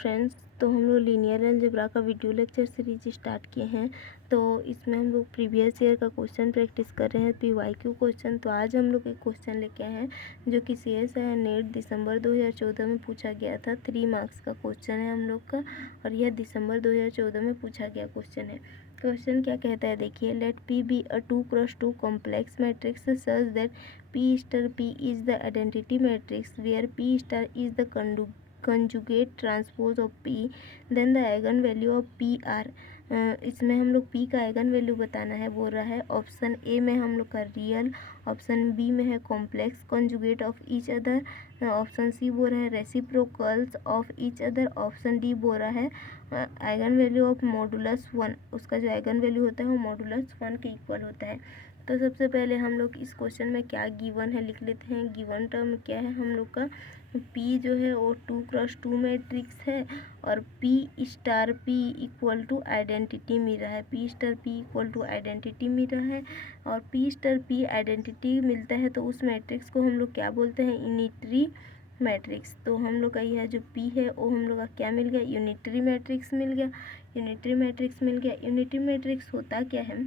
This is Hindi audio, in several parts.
फ्रेंड्स, तो हम लोग लीनियर अलजेब्रा का वीडियो लेक्चर सीरीज स्टार्ट किए हैं। तो इसमें हम लोग प्रीवियस ईयर का क्वेश्चन प्रैक्टिस कर रहे हैं, PYQ क्वेश्चन। तो आज हम लोग एक क्वेश्चन लेके आए हैं जो कि CS नेट दिसंबर 2014 में पूछा गया था। 3 मार्क्स का क्वेश्चन है हम लोग का, और यह दिसंबर 2014 में पूछा गया क्वेश्चन है। क्वेश्चन क्या कहता है, देखिए। Let P be a 2x2 complex matrix such that P star P is the identity matrix where P star is the conjugate transpose of P, then the eigenvalue of P are. इसमें हम लोग P का आइगन वैल्यू बताना है, बोल रहा है। ऑप्शन ए में हम लोग का रियल, ऑप्शन बी में है complex conjugate of each other, option C बोल रहा है reciprocals of each other, option D बोल रहा है आइगन वैल्यू ऑफ मॉडुलस 1। उसका जो आइगन वैल्यू होता है वो मॉडुलस 1 के इक्वल होता है। तो सबसे पहले हम लोग इस क्वेश्चन में क्या गिवन है लिख लेते हैं। गिवन टर्म क्या है हम लोग का, P जो है वो 2x2 मैट्रिक्स है, और P star P equal to identity मिल रहा है। P star P equal to identity मिल रहा है, और P स्टार P आइडेंटिटी मिलता है तो उस मैट्रिक्स को हम लोग क्या बोलते हैं, यूनिटरी मैट्रिक्स। तो हम लोग का यह जो P है वो हम लोग का क्या मिल गया, यूनिटरी मैट्रिक्स मिल गया। यूनिटरी मैट्रिक्स मिल गया। यूनिटरी मैट्रिक्स होता क्या है,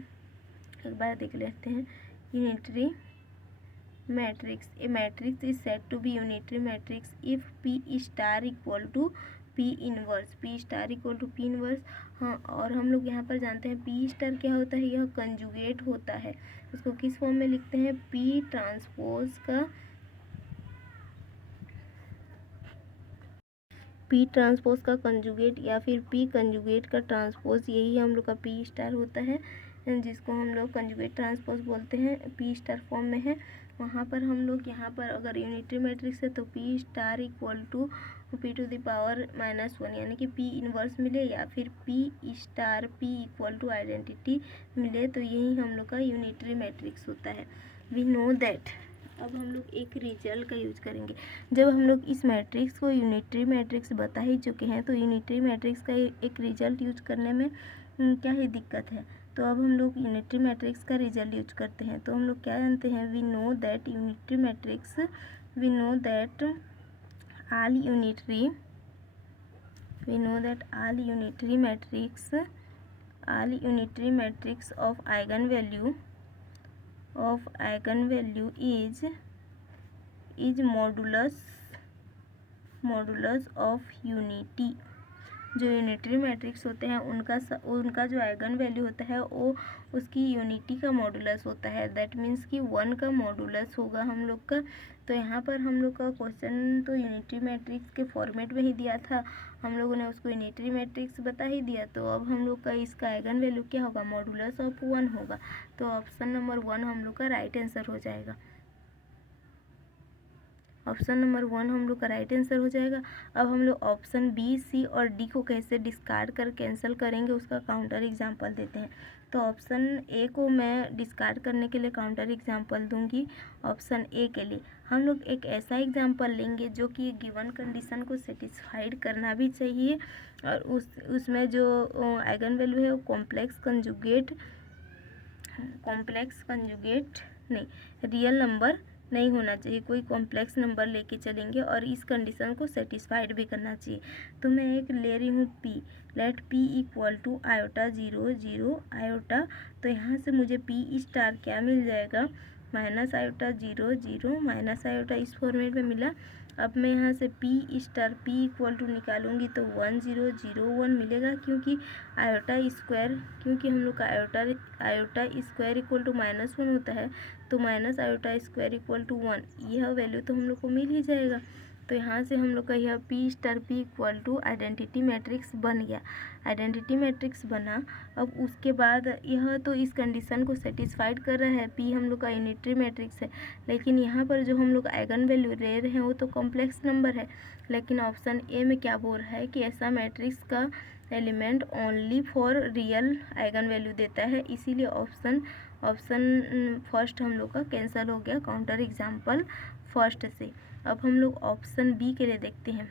एक बार देख लेते हैं। Unitary matrix, a matrix is said to be unitary matrix if P star equal to P inverse, P star equal to P inverse. हाँ, और हम लोग यहाँ पर जानते हैं P स्टार क्या होता है, यह कंजुगेट होता है। उसको किस फॉर्म में लिखते हैं, P ट्रांसपोज का, P ट्रांसपोज का कंजुगेट या फिर P कंजुगेट का ट्रांसपोज, यही हम लोग का P स्टार होता है, जिसको हम लोग कंजुगेट ट्रांसपोज बोलते हैं। P स्टार फॉर्म में है। वहाँ पर हम लोग यहाँ पर अगर यूनिटरी मैट्रिक्स है तो P star equal to P to the power -1 यानी कि P इनवर्स मिले, या फिर P star P equal to identity मिले, तो यही हम लोग का यूनिटरी मैट्रिक्स होता है। We know that. अब हम लोग एक रिजल्ट का यूज करेंगे। जब हम लोग इस मैट्रिक्स को यूनिटरी मैट्रिक्स बता ही चुके हैं, तो यूनिटरी मैट्रिक्स का एक रिजल्ट यूज करने में क्या ही दिक्कत है। तो अब हम लोग यूनिटरी मैट्रिक्स का रिजल्ट यूज करते हैं। तो हम लोग क्या जानते हैं, we know that unitary matrix, we know that all unitary, we know that all unitary matrix, all unitary matrix of eigenvalue, of eigenvalue is modulus of unity. जो यूनिटरी मैट्रिक्स होते हैं उनका जो आइगन वैल्यू होता है वो उसकी यूनिटी का मॉडुलस होता है। दैट मीन्स कि 1 का मॉडुलस होगा हम लोग का। तो यहाँ पर हम लोग का क्वेश्चन तो यूनिटरी मैट्रिक्स के फॉर्मेट में ही दिया था, हम लोगों ने उसको यूनिटरी मैट्रिक्स बता ही दिया। तो अब हम लोग का इसका आइगन वैल्यू क्या होगा, मॉडुलस ऑफ 1 होगा। तो ऑप्शन नंबर 1 हम लोग का राइट आंसर हो जाएगा। ऑप्शन नंबर 1 हम लोग का राइट आंसर हो जाएगा। अब हम लोग ऑप्शन बी, सी और डी को कैसे डिस्कार्ड कर कैंसिल करेंगे उसका काउंटर एग्जांपल देते हैं। तो ऑप्शन ए को मैं डिस्कार्ड करने के लिए काउंटर एग्जांपल दूंगी। ऑप्शन ए के लिए हम लोग एक ऐसा एग्जांपल लेंगे जो कि गिवन कंडीशन को सेटिस्फाइड करना भी चाहिए, और उसमें जो आइगन वैल्यू है वो कॉम्प्लेक्स कंजुगेट नहीं, रियल नंबर नहीं होना चाहिए, कोई कॉम्प्लेक्स नंबर लेके चलेंगे, और इस कंडीशन को सेटिस्फाइड भी करना चाहिए। तो मैं एक ले रही हूँ P, let P equal to iota 0 0 iota. तो यहाँ से मुझे P स्टार क्या मिल जाएगा, माइनस आयोटा 0 0 माइनस आयोटा, इस फॉर्मेट में मिला। अब मैं यहाँ से P star P equal to निकालूंगी तो 1 0 0 1 मिलेगा, क्योंकि आयोटा स्क्वायर, क्योंकि हम लोग का आयोटा स्क्वायर इक्वल टू -1 होता है, तो minus iota square equal to 1, यह वैल्यू तो हम लोग को मिल ही जाएगा। तो यहाँ से हम लोग का यह P star P equal to identity matrix बन गया। आइडेंटिटी मैट्रिक्स बना। अब उसके बाद यह तो इस कंडीशन को सेटिस्फाइड कर रहा है, P हम लोग का यूनिटरी मैट्रिक्स है, लेकिन यहाँ पर जो हम लोग आइगन वैल्यू ले रहे हैं वो तो कॉम्प्लेक्स नंबर है। लेकिन ऑप्शन ए में क्या बोल रहा है कि ऐसा मैट्रिक्स का element only for real eigen value देता है, इसीलिए ऑप्शन फर्स्ट हम लोग का कैंसिल हो गया काउंटर एग्जाम्पल फर्स्ट से। अब हम लोग ऑप्शन बी के लिए देखते हैं।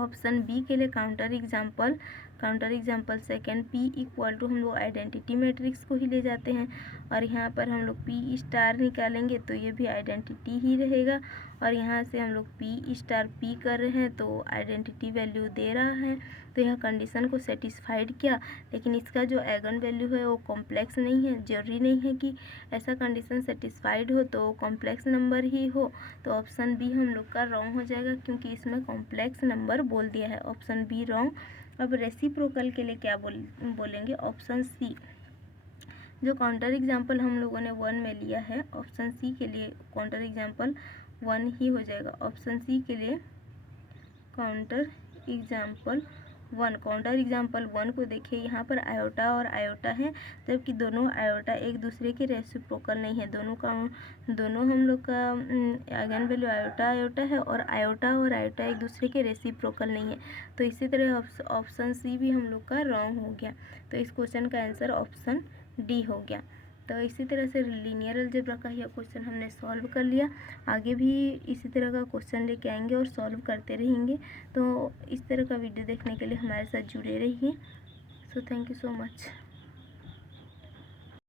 ऑप्शन बी के लिए counter example counter example second, P equal to हम लोग आइडेंटिटी मैट्रिक्स को ही ले जाते हैं और यहाँ पर हम लोग P स्टार निकालेंगे तो ये भी आइडेंटिटी ही रहेगा और यहाँ से हम लोग P स्टार P कर रहे हैं तो आइडेंटिटी वैल्यू दे रहा है। तो यह कंडीशन को सेटिस्फाइड किया, लेकिन इसका जो आइगन वैल्यू है वो कॉम्प्लेक्स नहीं है। जरूरी नहीं है कि ऐसा कंडीशन सेटिस्फाइड हो तो कॉम्प्लेक्स नंबर ही हो। तो ऑप्शन बी हम लोग का रॉन्ग हो जाएगा क्योंकि इसमें कॉम्प्लेक्स नंबर बोल दिया है। Option be wrong. अब रेसिप्रोकल के लिए क्या बोलेंगे, ऑप्शन सी। जो काउंटर एग्जाम्पल हम लोगों ने 1 में लिया है, ऑप्शन सी के लिए काउंटर एग्जाम्पल 1 ही हो जाएगा। ऑप्शन सी के लिए काउंटर एग्जाम्पल 1, काउंटर एग्जाम्पल 1 को देखिए, यहाँ पर आयोटा और आयोटा है, जबकि दोनों आयोटा एक दूसरे के रेसिप्रोकल नहीं है। दोनों हम लोग का आइगन वैल्यू आयोटा आयोटा है और आयोटा एक दूसरे के रेसिप्रोकल नहीं है। तो इसी तरह ऑप्शन सी भी हम लोग का रॉन्ग हो गया। तो इस क्वेश्चन का आंसर ऑप्शन डी हो गया। तो इसी तरह से लीनियर अलजेब्रा का यह क्वेश्चन हमने सॉल्व कर लिया। आगे भी इसी तरह का क्वेश्चन लेके आएंगे और सॉल्व करते रहेंगे। तो इस तरह का वीडियो देखने के लिए हमारे साथ जुड़े रहिए। So thank you so much.